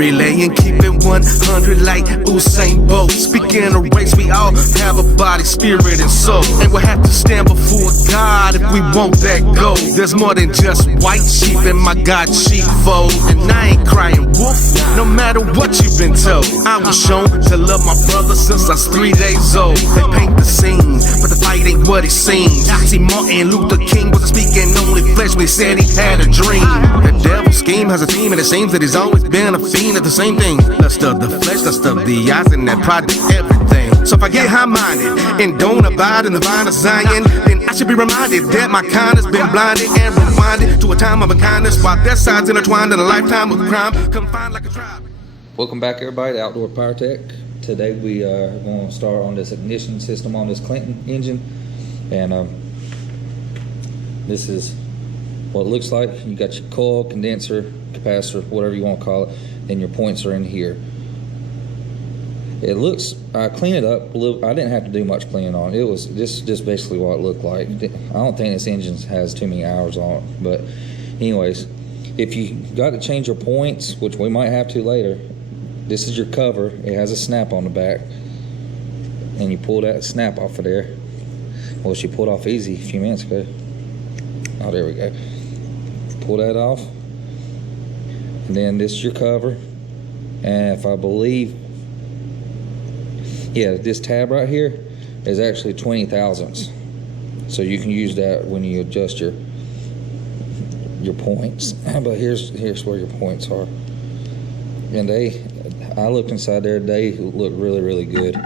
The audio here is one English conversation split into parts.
relay and keep it 100 like Usain Bolt. Speaking of race, we all have a body, spirit, and soul, and we'll have to stand before God if we want that gold. There's more than just white sheep in my God sheepfold, and I ain't crying wolf, no matter what you've been told. I was shown to love my brother since I was 3 days old. They paint the scene, but the fight ain't what it seems. See, Martin Luther King wasn't speaking only flesh when he said he had a dream. The devil's scheme has a theme, and it seems that he's always been a fiend of the same thing. Lust of the flesh, lust of the eyes, and that pride to everything. So if I get high-minded and don't abide in the vine of Zion, then I should be reminded that my kind has been blinded and rewinded to a time of unkindness, while their sides intertwined in a lifetime of crime, confined like a tribe. Welcome back, everybody, to Outdoor Power Tech. Today we are going to start on this ignition system on this Clinton engine, and this is what it looks like. You got your coil, condenser, capacitor, whatever you want to call it, and your points are in here. It looks, I cleaned it up a little. I didn't have to do much cleaning on it. It was just basically what it looked like. I don't think this engine has too many hours on it, but anyways, if you got to change your points, which we might have to later, this is your cover. It has a snap on the back, and you pull that snap off of there. Well, she pulled off easy a few minutes ago. Oh, there we go. Pull that off, and then this is your cover. And if I believe, yeah, this tab right here is actually 20 thousandths, so you can use that when you adjust your points. But here's where your points are, and I looked inside there. They look really good.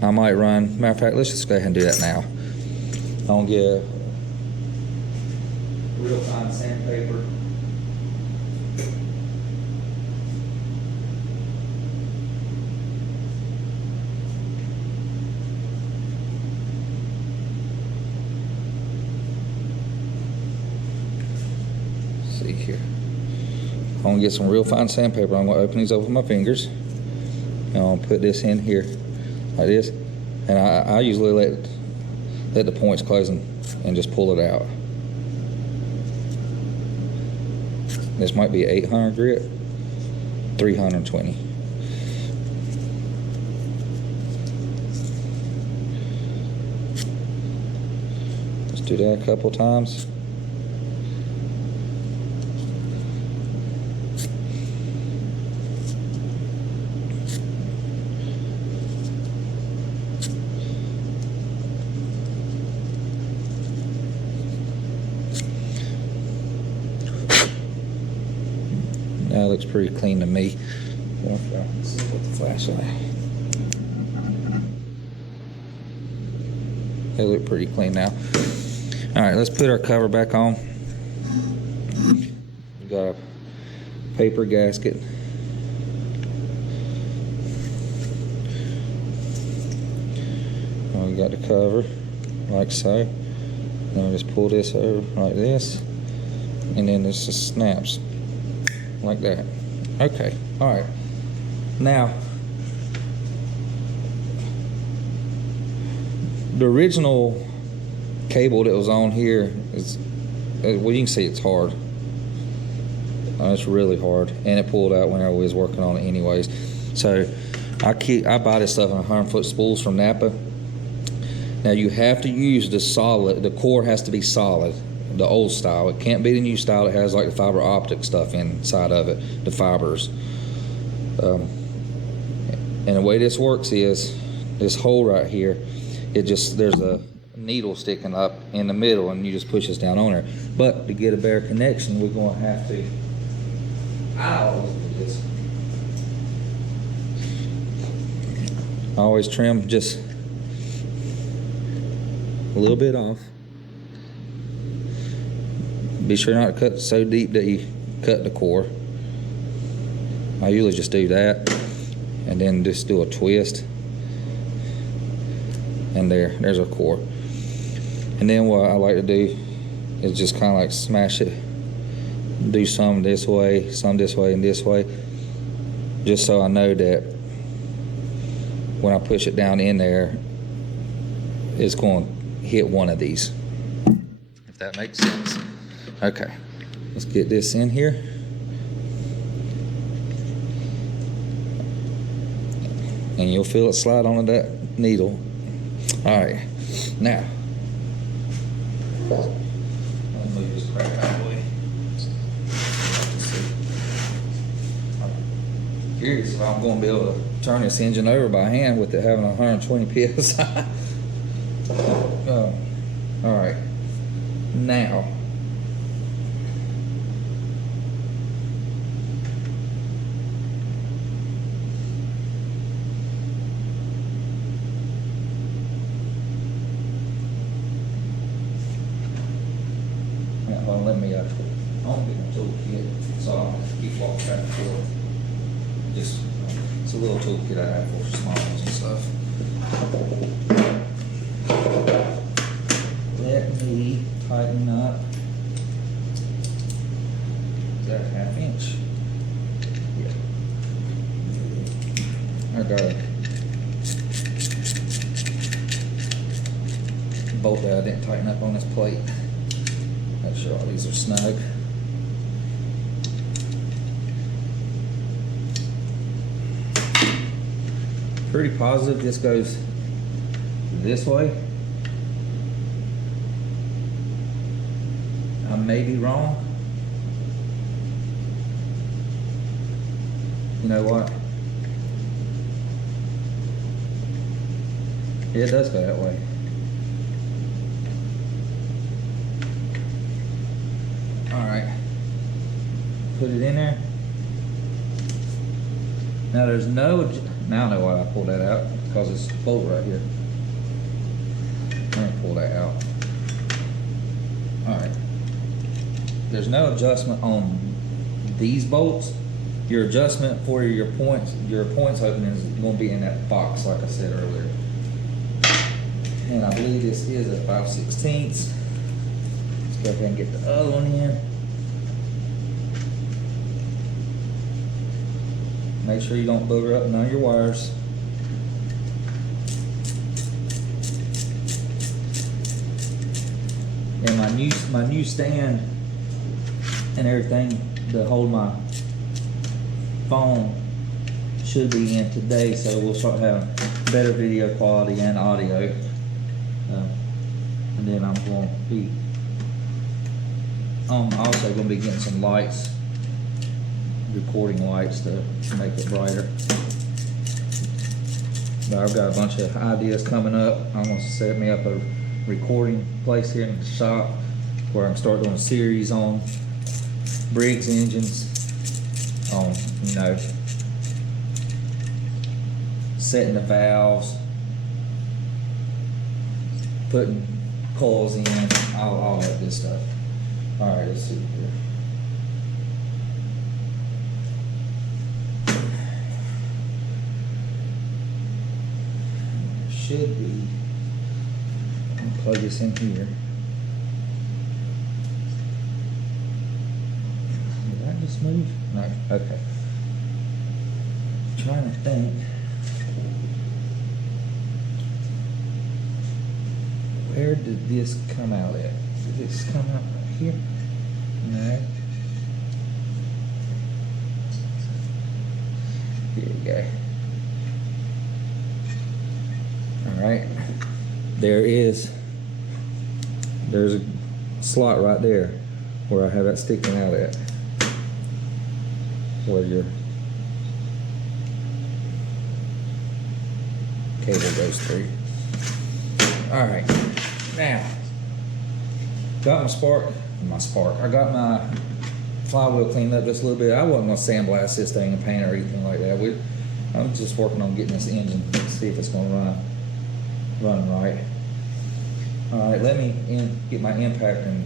I might run. Matter of fact, let's just go ahead and do that now. I'm gonna get real fine sandpaper. See here. I'm gonna get some real fine sandpaper. I'm gonna open these up with my fingers, and I'm gonna put this in here like this, and I usually let the points close and just pull it out. This might be 800 grit, 320. Let's do that a couple times. That looks pretty clean to me. Let's see with the flashlight. They look pretty clean now. All right, let's put our cover back on. We got a paper gasket. We got the cover like so. Then we just pull this over like this, and then this just snaps like that. Okay, all right. Now, the original cable that was on here is, well, you can see it's hard. It's really hard, and it pulled out when I was working on it anyways. So I buy this stuff in 100-foot spools from Napa. Now you have to use the core has to be solid, the old style. It can't be the new style that has like the fiber optic stuff inside of it, the fibers. And the way this works is this hole right here, there's a needle sticking up in the middle, and you just push this down on there. But to get a better connection, we're going to have to, I always trim just a little bit off. Be sure not to cut so deep that you cut the core. I usually just do that, and then just do a twist, and there's our core. And then what I like to do is just kind of like smash it, do some this way, and this way, just so I know that when I push it down in there, it's going to hit one of these, if that makes sense. Okay, let's get this in here. And you'll feel it slide onto that needle. All right, now, let me move this crap out of the way. I'm curious if I'm going to be able to turn this engine over by hand with it having 120 psi. All right, now. Let me, I don't get my toolkit, so I'll keep walking back and forth. Just, it's a little toolkit I have for small ones and stuff. Let me tighten up. Is that a ½ inch? Yeah. I got a bolt that I didn't tighten up on this plate. Make sure all these are snug. Pretty positive this goes this way. I may be wrong. You know what? Yeah, it does go that way. Alright, put it in there. Now there's no, now I know why I pulled that out, because it's a bolt right here. I'm going to pull that out. Alright, there's no adjustment on these bolts. Your adjustment for your points opening is going to be in that box like I said earlier. And I believe this is a 5/16. Let's go ahead and get the other one in. Make sure you don't booger up none of your wires. And my new stand and everything to hold my phone should be in today, so we'll start having better video quality and audio. And then I'm going to be also going to be getting some lights, recording lights to make it brighter. But I've got a bunch of ideas coming up. I'm going to set me up a recording place here in the shop where I'm start doing a series on Briggs engines, on setting the valves, putting coils in, all that good stuff. All right, let's see here. Should be. Plug this in here. Did that just move? No. Okay. I'm trying to think. Where did this come out at? Did this come out right here? No. Here we go. Alright. There's a slot right there where I have that sticking out at. Where your cable goes through. Alright. Now, got my spark. I got my flywheel cleaned up just a little bit. I wasn't going to sandblast this thing and paint or anything like that. I'm just working on getting this engine, see if it's going to run right. All right, let me get my impact and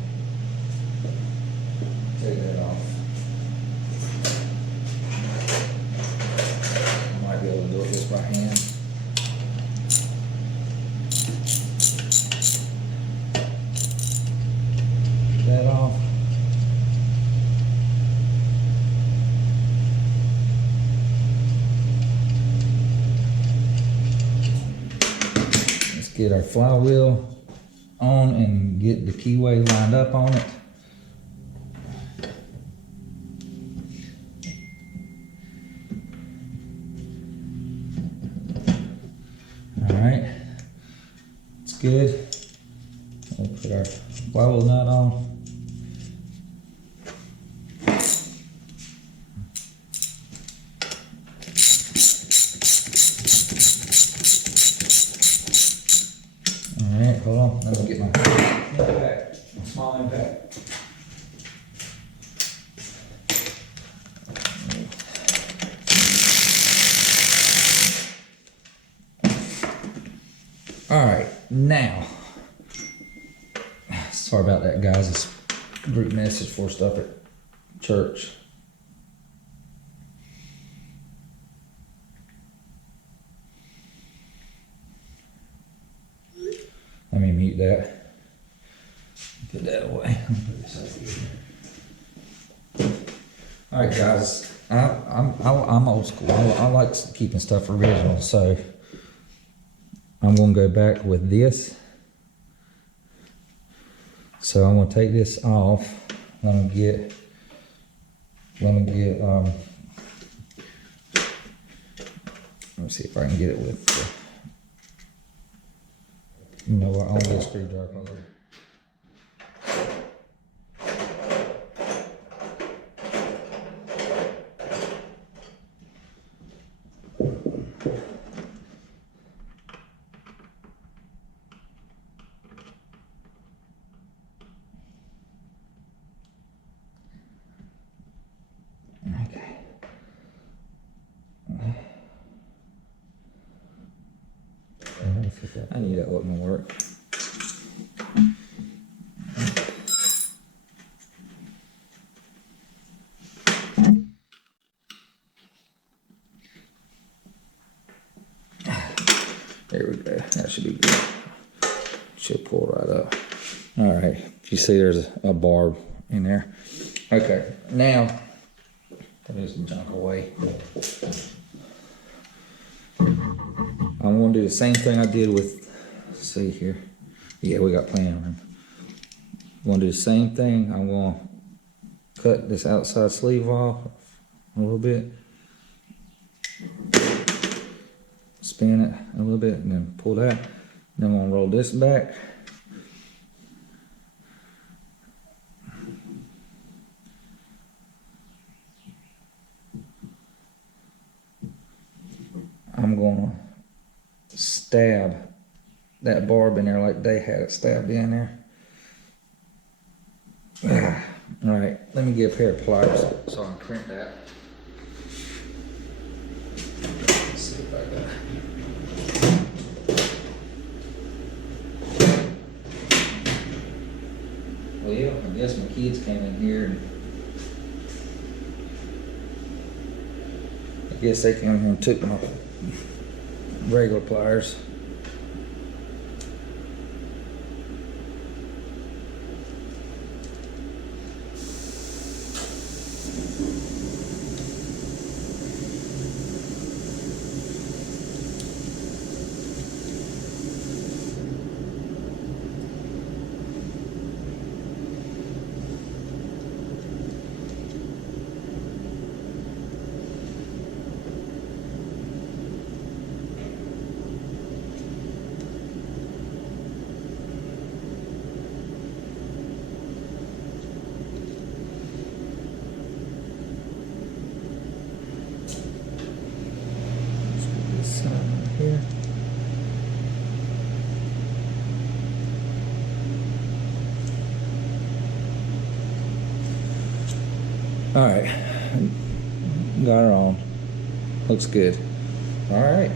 take that off. I might be able to do it just by hand. That off. Let's get our flywheel on and get the keyway lined up on it. good. We'll put our flower nut on. Alright, hold on. Let me get my impact, my small impact. Alright, now, sorry about that, guys. It's a group message for stuff at church. Let me mute that. Put that away. Put this over here. All right, guys. I'm old school. I like keeping stuff original, so I'm gonna go back with this. So I'm gonna take this off. Let me get. Let me see if I can get it with. You know what? I'll get a screwdriver. Okay. I knew that wasn't gonna work. There we go. That should be good. Should pull right up. All right. You see, there's a barb in there. Okay. Now, put some junk away. I'm going to do the same thing I did with, let's see here. Yeah, we got plenty of room. I'm going to do the same thing. I'm going to cut this outside sleeve off a little bit. Spin it a little bit and then pull that. Then I'm going to roll this back. I'm going to stab that barb in there like they had it stabbed in there. All right, let me get a pair of pliers so I can print that. Let's see if I got it. Well, yeah, I guess my kids came in here and I guess they came in here and took my regular pliers. Here. All right, got her on. Looks good. All right,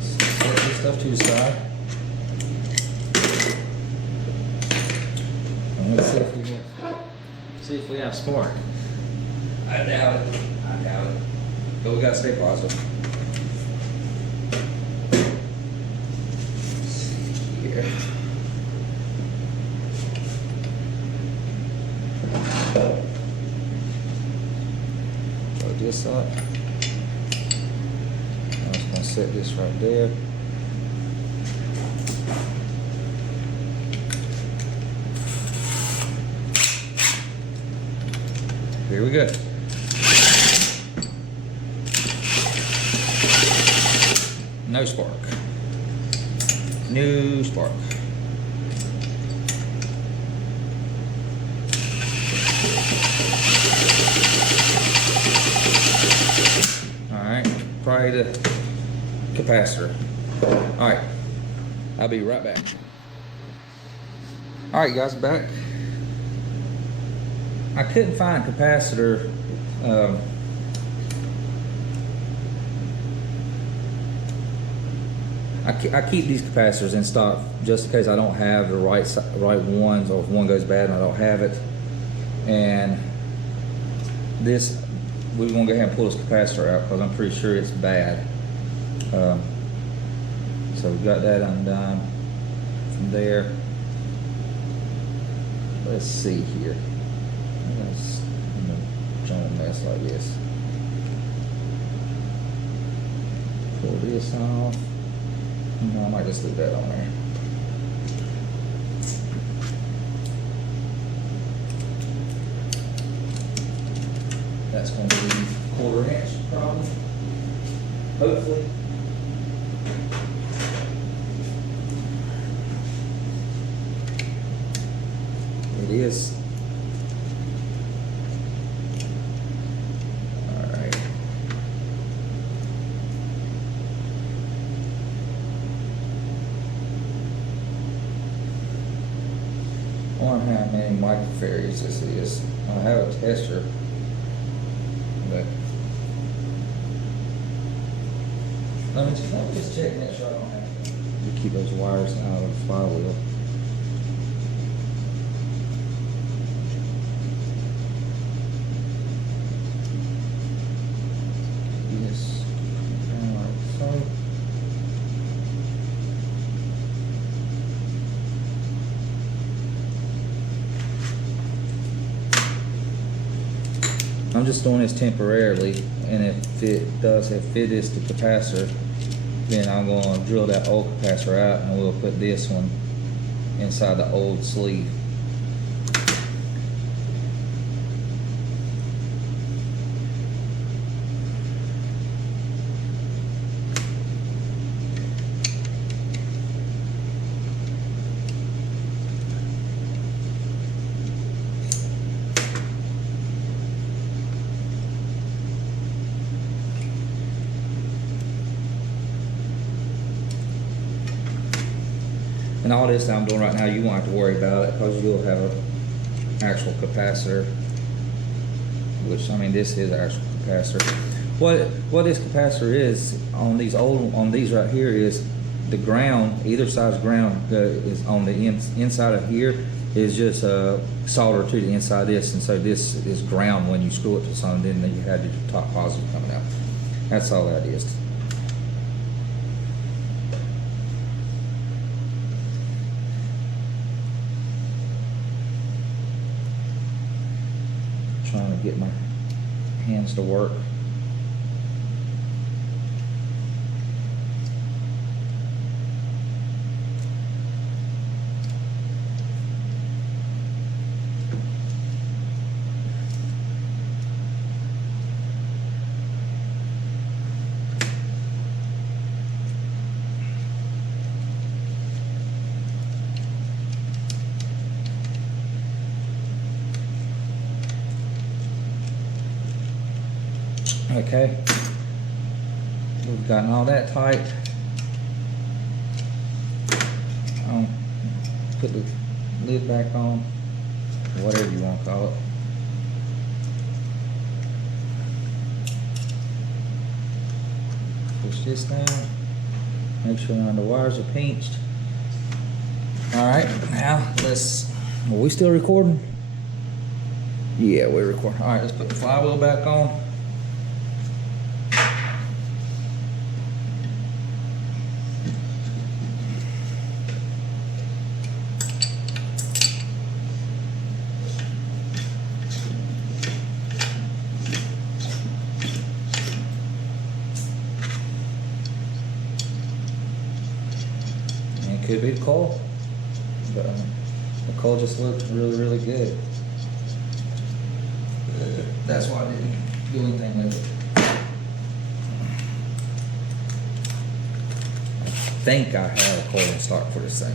set this stuff to the side. And let's see if we have spark. I doubt it. But we gotta stay positive. Plug this up. I'm just gonna set this right there. Here we go. No spark. New spark. Alright, probably the capacitor. Alright, I'll be right back. Alright guys, back. I couldn't find capacitor. I keep these capacitors in stock just in case I don't have the right ones, or if one goes bad and I don't have it. And this, we're gonna go ahead and pull this capacitor out because I'm pretty sure it's bad. So we got that undone from there. Let's see here. I'm gonna jump a mess like this. Pull this off. No, I might just leave that on there. That's going to be 1/4 inch probably. Hopefully. It is. Alright. I wonder how many microfarads this is. I have a tester, but let me just check and make sure I don't have to keep those wires out of the flywheel. Yes, like so. I'm just doing this temporarily, and if it is the capacitor, then I'm going to drill that old capacitor out and we'll put this one inside the old sleeve. And all this that I'm doing right now, you won't have to worry about it because you'll have an actual capacitor. Which, I mean, this is an actual capacitor. What this capacitor is on these right here is the ground. Either side's ground is on the inside of here is just solder to the inside of this, and so this is ground when you screw it to something. Then you have your top positive coming out. That's all that is. Trying to get my hands to work. Okay, we've gotten all that tight. I'll put the lid back on, whatever you want to call it. Push this down, make sure none of the wires are pinched. All right, now are we still recording? Yeah, we're recording. All right, let's put the flywheel back on. Could be the coil, but the coil just looked really good. That's why I didn't do anything with it. think I have a coil in stock for this thing.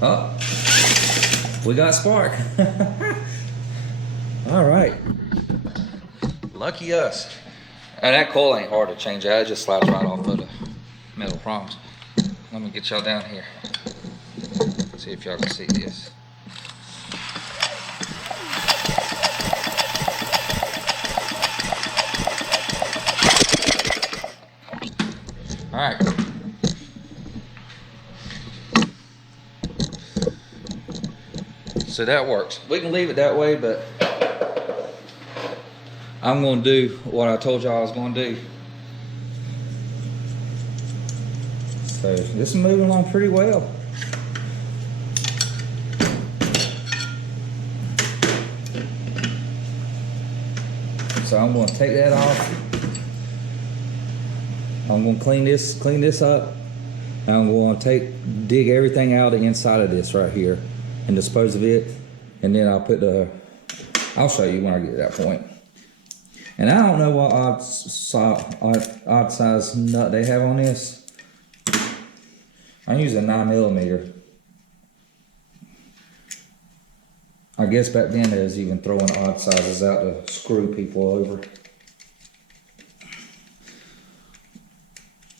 Oh, we got spark. All right. Lucky us. And that coil ain't hard to change out. It just slides right off of the metal prongs. Let me get y'all down here. See if y'all can see this. All right. So that works. We can leave it that way, but I'm going to do what I told y'all I was going to do. So this is moving along pretty well. So I'm going to take that off. I'm going to clean this up. I'm going to dig everything out of the inside of this right here and dispose of it. And then I'll show you when I get to that point. And I don't know what odd size nut they have on this. I'm using 9mm. I guess back then they was even throwing odd sizes out to screw people over.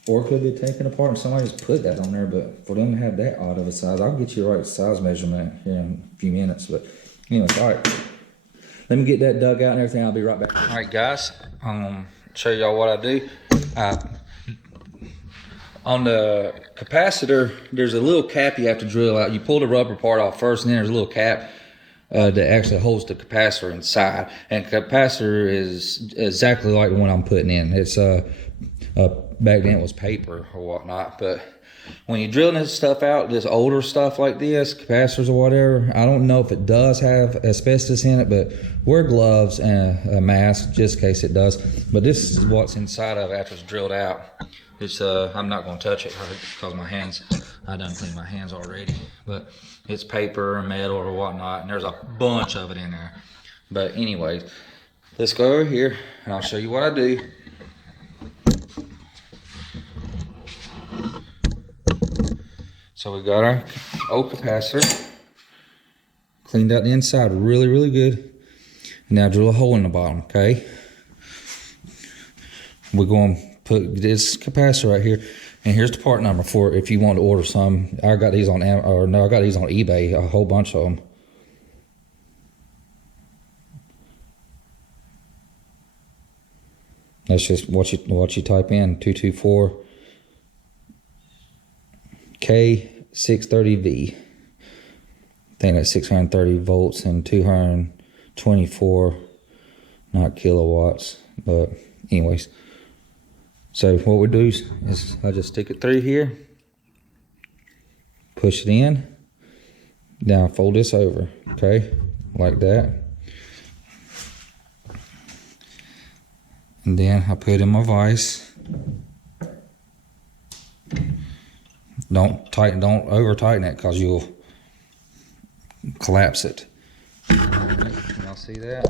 Or it could be taken apart and somebody just put that on there, but for them to have that odd of a size, I'll get you the right size measurement here in a few minutes. But anyways, all right. Let me get that dug out and everything. I'll be right back. All right, guys. I'm gonna show y'all what I do. On the capacitor, there's a little cap you have to drill out. You pull the rubber part off first, and then there's a little cap that actually holds the capacitor inside. And capacitor is exactly like the one I'm putting in. It's back then it was paper or whatnot, but when you're drilling this stuff out, this older stuff like this, capacitors or whatever, I don't know if it does have asbestos in it, but wear gloves and a mask just in case it does. But this is what's inside of it after it's drilled out. It's I'm not going to touch it because my hands, I done cleaned my hands already, but it's paper and metal or whatnot, and there's a bunch of it in there. But anyways, let's go over here and I'll show you what I do. So we got our old capacitor, cleaned out the inside really, really good. Now drill a hole in the bottom, okay? We're going to put this capacitor right here, and here's the part number for it if you want to order some. I got these on I got these on eBay, a whole bunch of them. That's just what you type in, 224 K630V. I think that's 630 volts and 224, not kilowatts, but anyways. So what we do is I just stick it through here, push it in, now fold this over, okay, like that. And then I put in my vise. Don't over tighten it because you'll collapse it. Can y'all see that?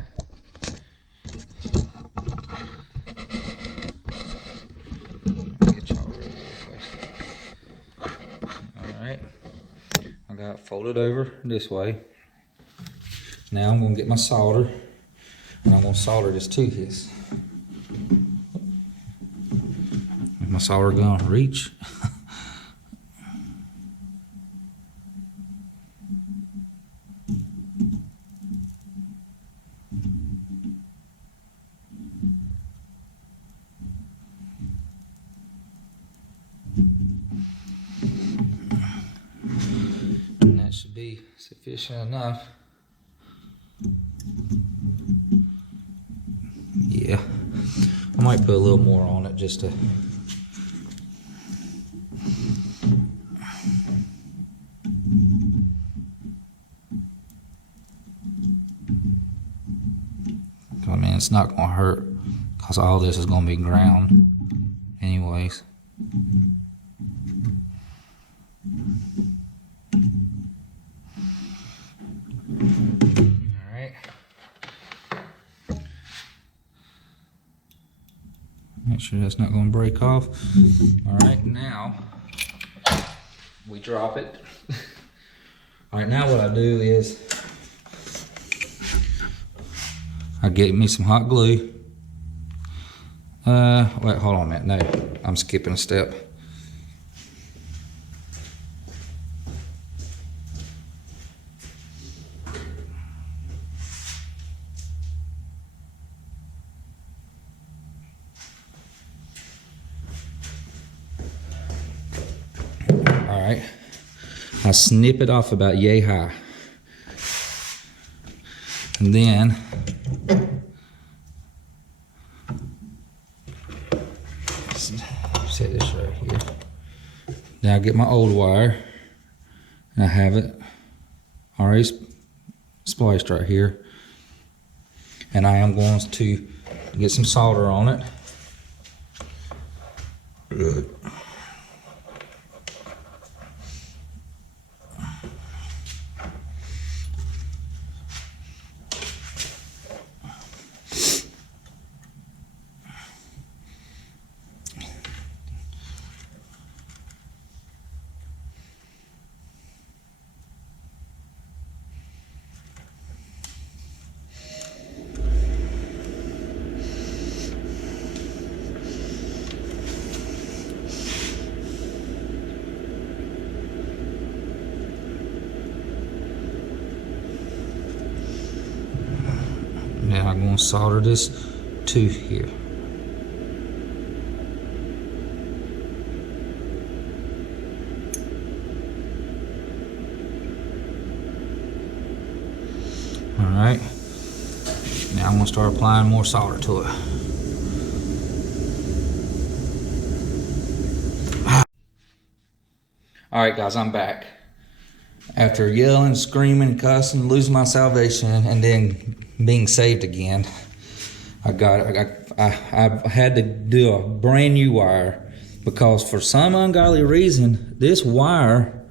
Get y'all ready. Alright. I got it folded over this way. Now I'm gonna get my solder and I'm gonna solder this to his. Is my solder gonna reach? And that should be sufficient enough. Yeah, I might put a little more on it just to. I mean, it's not gonna hurt because all this is gonna be ground anyways. Make sure that's not going to break off. All right, now we drop it. All right, now what I do is I get me some hot glue. Wait, hold on a minute. No, I'm skipping a step. All right, I snip it off about yay high. And then set this right here. Now I get my old wire and I have it already spliced right here. And I am going to get some solder on it. Now I'm going to solder this to here. All right. Now I'm going to start applying more solder to it. All right, guys, I'm back. After yelling, screaming, cussing, losing my salvation, and then being saved again, I had to do a brand new wire, because for some ungodly reason, this wire,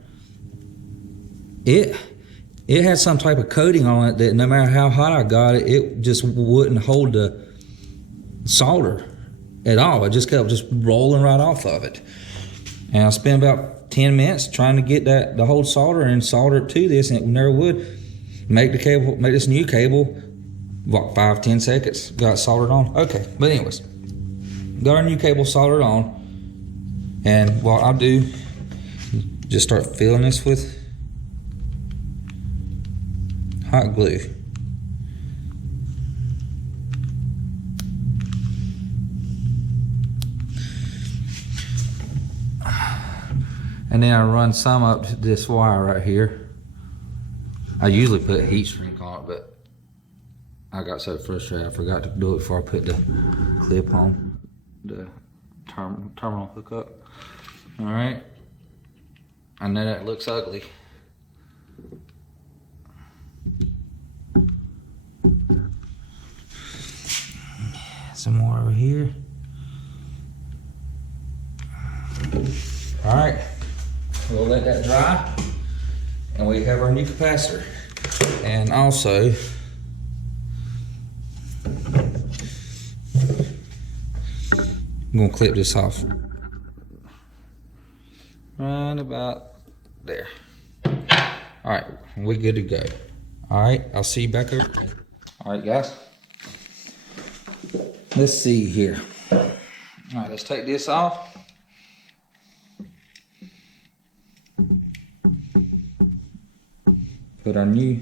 it had some type of coating on it that no matter how hot I got it, it just wouldn't hold the solder at all. It just kept rolling right off of it. And I spent about 10 minutes trying to get the whole solder and solder it to this, and it never would. Make this new cable, what, 5-10 seconds, got it soldered on. Okay, but anyways, got our new cable soldered on, and what I'll do, just start filling this with hot glue. And then I run some up to this wire right here. I usually put a heat shrink on it, but I got so frustrated I forgot to do it before I put the clip on the terminal hookup. All right. I know that looks ugly. Some more over here. All right. We'll let that dry, and we have our new capacitor. And also, I'm gonna clip this off right about there. All right, we're good to go. All right, I'll see you back over. All right, guys. Let's see here. All right, let's take this off. Put our new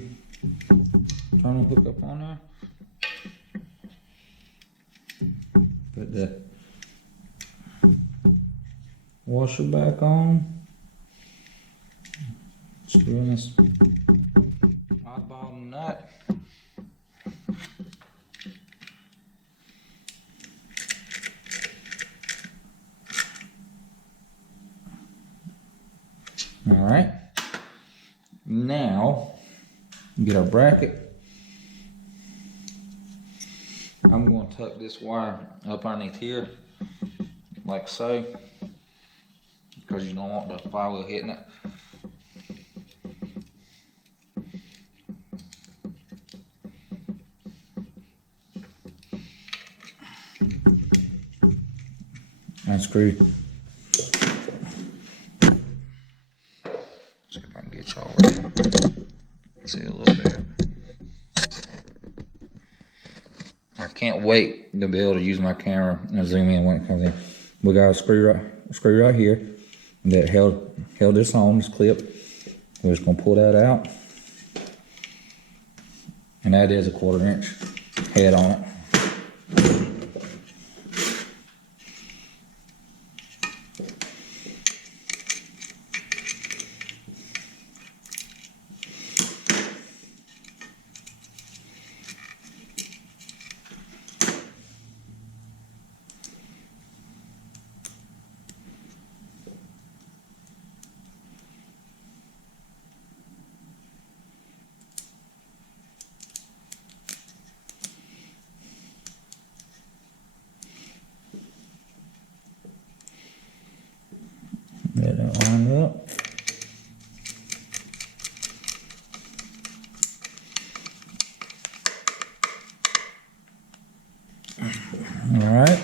terminal hookup on there. Put the washer back on. Screw in this oddball nut. All right. Now, get our bracket. I'm going to tuck this wire up underneath here, like so, because you don't want the flywheel hitting it. unscrew. See if I can get y'all right. See a little bit. I can't wait to be able to use my camera and zoom in when it comes in. We got a screw right here that held this on, this clip. We're just gonna pull that out. And that is a 1/4 inch head on it. Get that lined up. All right.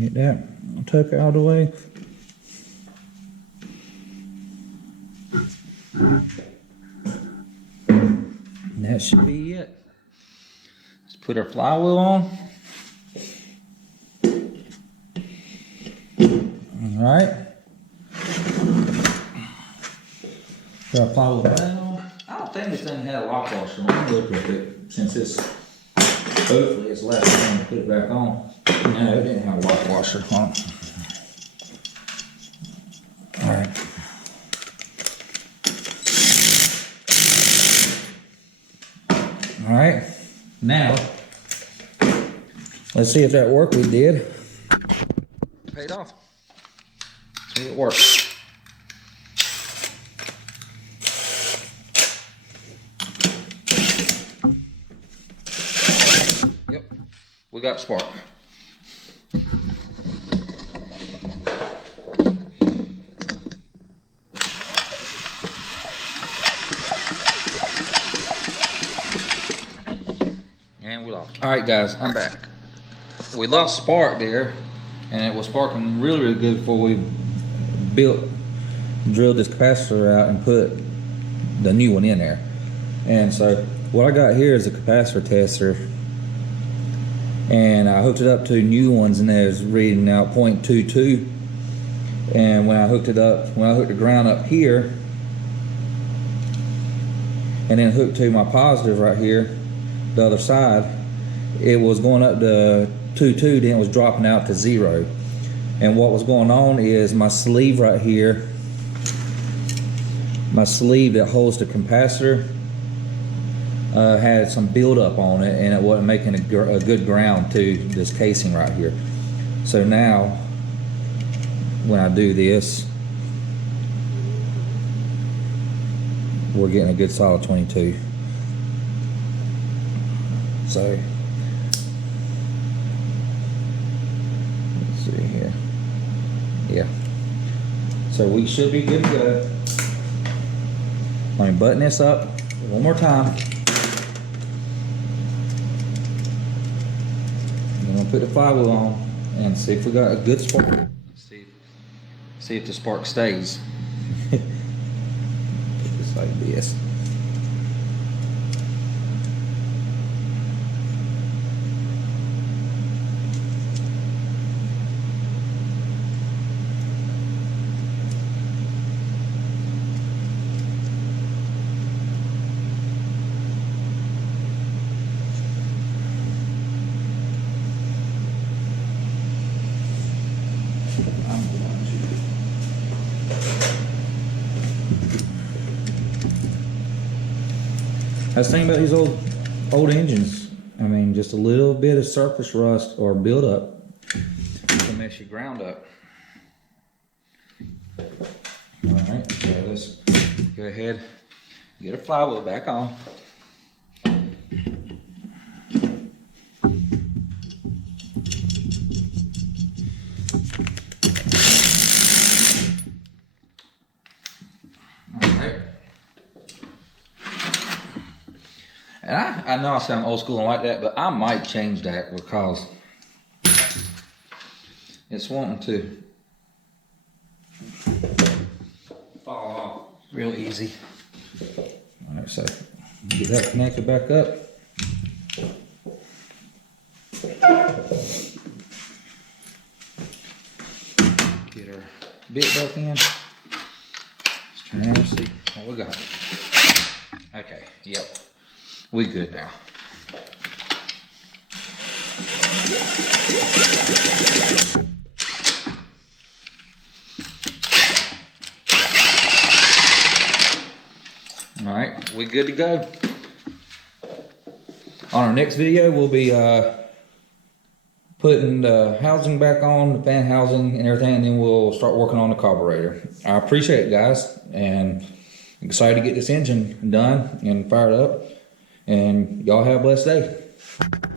Get that tuck out of the way. And that should be it. Let's put our flywheel on. All right. Put our flywheel down. I don't think this thing had a lock washer. Let me look at it since it's hopefully it's the last time to put it back on. No, it didn't have a lock washer on it. All right. All right, now, let's see if that work we did paid off. See if it works. Yep, we got spark. And we lost. All right, guys, I'm back. We lost spark there, and it was sparking really, really good before we drilled this capacitor out and put the new one in there. And so what I got here is a capacitor tester, and I hooked it up to new ones, and there's reading out 0.22. And when I hooked the ground up here, and then hooked to my positive right here, the other side, it was going up to 2.2, then it was dropping out to 0. And what was going on is my sleeve right here, my sleeve that holds the capacitor, had some buildup on it, and it wasn't making a good ground to this casing right here. So now when I do this, we're getting a good solid 22. So let's see here. Yeah. So we should be good to go. Let me button this up one more time. I'm gonna put the flywheel on and see if we got a good spark. Let's see if the spark stays. Just like this. That's the thing about these old engines. I mean, just a little bit of surface rust or buildup can mess your ground up. All right, so let's go ahead and get a flywheel back on. I know I sound old school and like that, but I might change that because it's wanting to fall off real easy. All right, so get that connected back up. Get our bit back in. Let's turn around and see what we got. Okay, yep, we good now. All right, we good to go. On our next video, we'll be putting the housing back on, the fan housing and everything, and then we'll start working on the carburetor. I appreciate it, guys, and excited to get this engine done and fired up. And y'all have a blessed day.